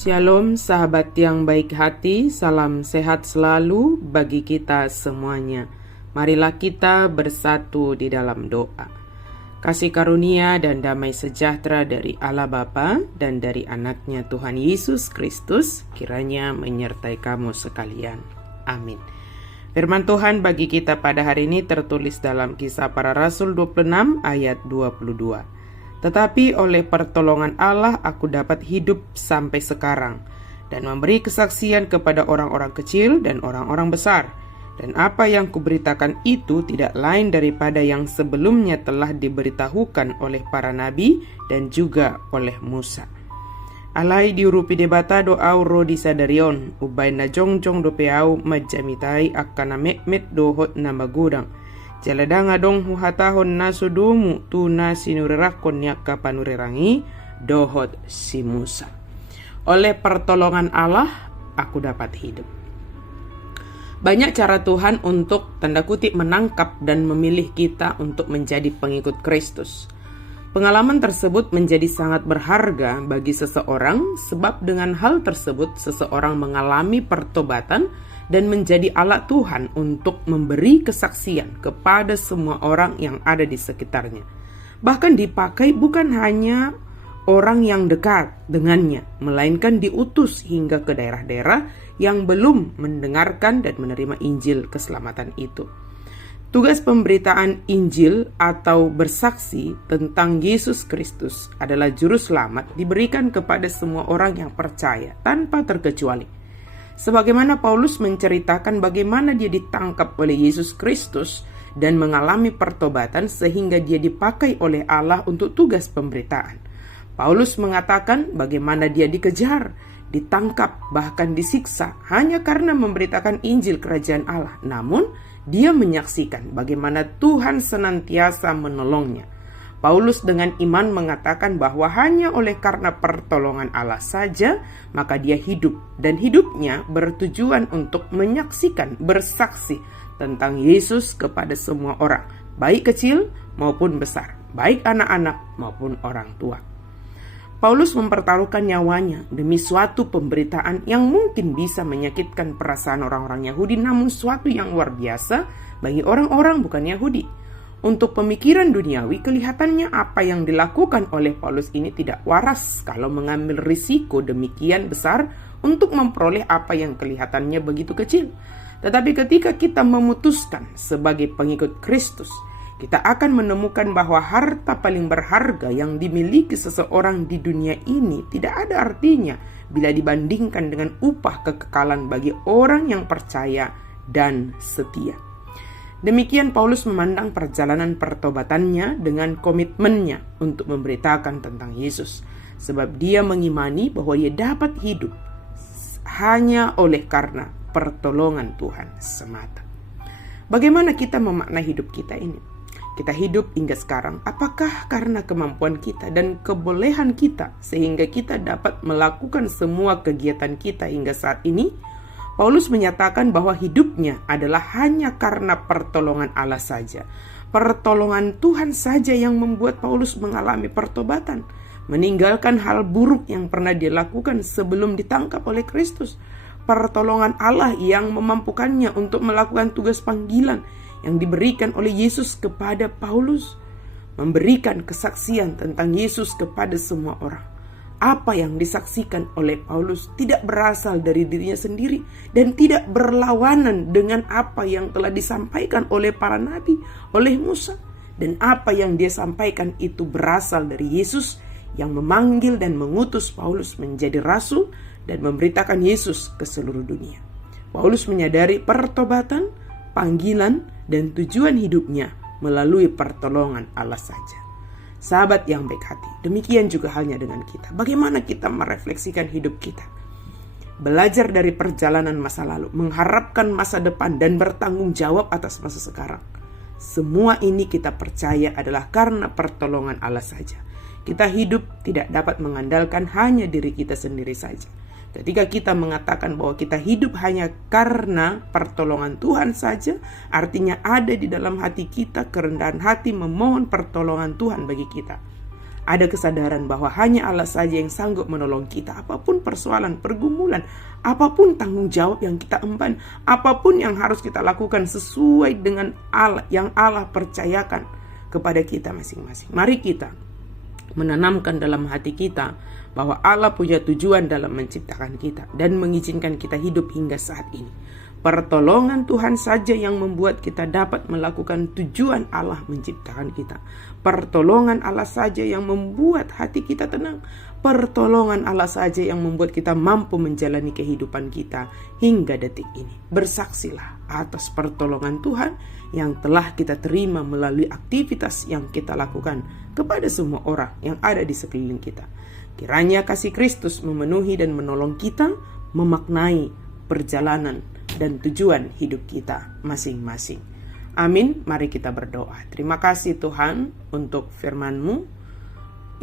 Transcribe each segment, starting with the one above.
Shalom sahabat yang baik hati, salam sehat selalu bagi kita semuanya. Marilah kita bersatu di dalam doa. Kasih karunia dan damai sejahtera dari Allah Bapa dan dari anaknya Tuhan Yesus Kristus kiranya menyertai kamu sekalian. Amin. Firman Tuhan bagi kita pada hari ini tertulis dalam Kisah Para Rasul 26 ayat 22. Tetapi oleh pertolongan Allah aku dapat hidup sampai sekarang dan memberi kesaksian kepada orang-orang kecil dan orang-orang besar. Dan apa yang kuberitakan itu tidak lain daripada yang sebelumnya telah diberitahukan oleh para nabi dan juga oleh Musa. Alai diurupi debata doau rodi sadarion, ubay na jongjong dopeau majamitai akana mekmet dohot na magudang. Jaladanga dong huhatahon na sudumu tu na sinurerakon nyaka panurerangi dohot si Musa. Oleh pertolongan Allah aku dapat hidup. Banyak cara Tuhan untuk tanda kutip menangkap dan memilih kita untuk menjadi pengikut Kristus. Pengalaman tersebut menjadi sangat berharga bagi seseorang sebab dengan hal tersebut seseorang mengalami pertobatan dan menjadi alat Tuhan untuk memberi kesaksian kepada semua orang yang ada di sekitarnya. Bahkan dipakai bukan hanya orang yang dekat dengannya, melainkan diutus hingga ke daerah-daerah yang belum mendengarkan dan menerima Injil keselamatan itu. Tugas pemberitaan Injil atau bersaksi tentang Yesus Kristus adalah juru selamat diberikan kepada semua orang yang percaya tanpa terkecuali. Sebagaimana Paulus menceritakan bagaimana dia ditangkap oleh Yesus Kristus dan mengalami pertobatan sehingga dia dipakai oleh Allah untuk tugas pemberitaan. Paulus mengatakan bagaimana dia dikejar, ditangkap, bahkan disiksa hanya karena memberitakan Injil Kerajaan Allah. Namun, dia menyaksikan bagaimana Tuhan senantiasa menolongnya. Paulus dengan iman mengatakan bahwa hanya oleh karena pertolongan Allah saja, maka dia hidup. Dan hidupnya bertujuan untuk menyaksikan, bersaksi tentang Yesus kepada semua orang, baik kecil maupun besar, baik anak-anak maupun orang tua. Paulus mempertaruhkan nyawanya demi suatu pemberitaan yang mungkin bisa menyakitkan perasaan orang-orang Yahudi, namun suatu yang luar biasa bagi orang-orang bukan Yahudi. Untuk pemikiran duniawi, kelihatannya apa yang dilakukan oleh Paulus ini tidak waras kalau mengambil risiko demikian besar untuk memperoleh apa yang kelihatannya begitu kecil. Tetapi ketika kita memutuskan sebagai pengikut Kristus, kita akan menemukan bahwa harta paling berharga yang dimiliki seseorang di dunia ini tidak ada artinya bila dibandingkan dengan upah kekekalan bagi orang yang percaya dan setia. Demikian Paulus memandang perjalanan pertobatannya dengan komitmennya untuk memberitakan tentang Yesus. Sebab dia mengimani bahwa ia dapat hidup hanya oleh karena pertolongan Tuhan semata. Bagaimana kita memaknai hidup kita ini? Kita hidup hingga sekarang, apakah karena kemampuan kita dan kebolehan kita sehingga kita dapat melakukan semua kegiatan kita hingga saat ini? Paulus menyatakan bahwa hidupnya adalah hanya karena pertolongan Allah saja. Pertolongan Tuhan saja yang membuat Paulus mengalami pertobatan, meninggalkan hal buruk yang pernah dia lakukan sebelum ditangkap oleh Kristus. Pertolongan Allah yang memampukannya untuk melakukan tugas panggilan yang diberikan oleh Yesus kepada Paulus, memberikan kesaksian tentang Yesus kepada semua orang. Apa yang disaksikan oleh Paulus tidak berasal dari dirinya sendiri dan tidak berlawanan dengan apa yang telah disampaikan oleh para nabi, oleh Musa. Dan apa yang dia sampaikan itu berasal dari Yesus yang memanggil dan mengutus Paulus menjadi rasul dan memberitakan Yesus ke seluruh dunia. Paulus menyadari pertobatan, panggilan, dan tujuan hidupnya melalui pertolongan Allah saja. Sahabat yang baik hati, demikian juga halnya dengan kita. Bagaimana kita merefleksikan hidup kita? Belajar dari perjalanan masa lalu, mengharapkan masa depan dan bertanggung jawab atas masa sekarang. Semua ini kita percaya adalah karena pertolongan Allah saja. Kita hidup tidak dapat mengandalkan hanya diri kita sendiri saja. Ketika kita mengatakan bahwa kita hidup hanya karena pertolongan Tuhan saja, artinya ada di dalam hati kita kerendahan hati memohon pertolongan Tuhan bagi kita. Ada kesadaran bahwa hanya Allah saja yang sanggup menolong kita. Apapun persoalan, pergumulan, apapun tanggung jawab yang kita emban, apapun yang harus kita lakukan sesuai dengan Allah yang Allah percayakan kepada kita masing-masing. Mari kita menanamkan dalam hati kita bahwa Allah punya tujuan dalam menciptakan kita dan mengizinkan kita hidup hingga saat ini. Pertolongan Tuhan saja yang membuat kita dapat melakukan tujuan Allah menciptakan kita. Pertolongan Allah saja yang membuat hati kita tenang. Pertolongan Allah saja yang membuat kita mampu menjalani kehidupan kita hingga detik ini. Bersaksilah atas pertolongan Tuhan yang telah kita terima melalui aktivitas yang kita lakukan kepada semua orang yang ada di sekeliling kita. Kiranya kasih Kristus memenuhi dan menolong kita memaknai perjalanan dan tujuan hidup kita masing-masing. Amin. Mari kita berdoa. Terima kasih Tuhan untuk firman-Mu.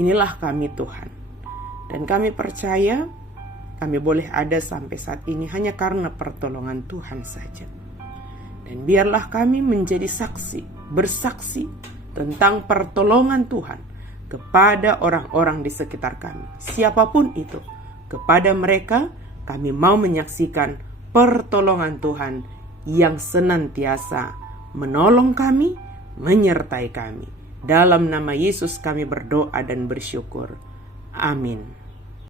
Inilah kami Tuhan. Dan kami percaya kami boleh ada sampai saat ini hanya karena pertolongan Tuhan saja. Dan biarlah kami menjadi saksi, bersaksi tentang pertolongan Tuhan kepada orang-orang di sekitar kami. Siapapun itu, kepada mereka kami mau menyaksikan pertolongan Tuhan yang senantiasa menolong kami, menyertai kami. Dalam nama Yesus kami berdoa dan bersyukur. Amin.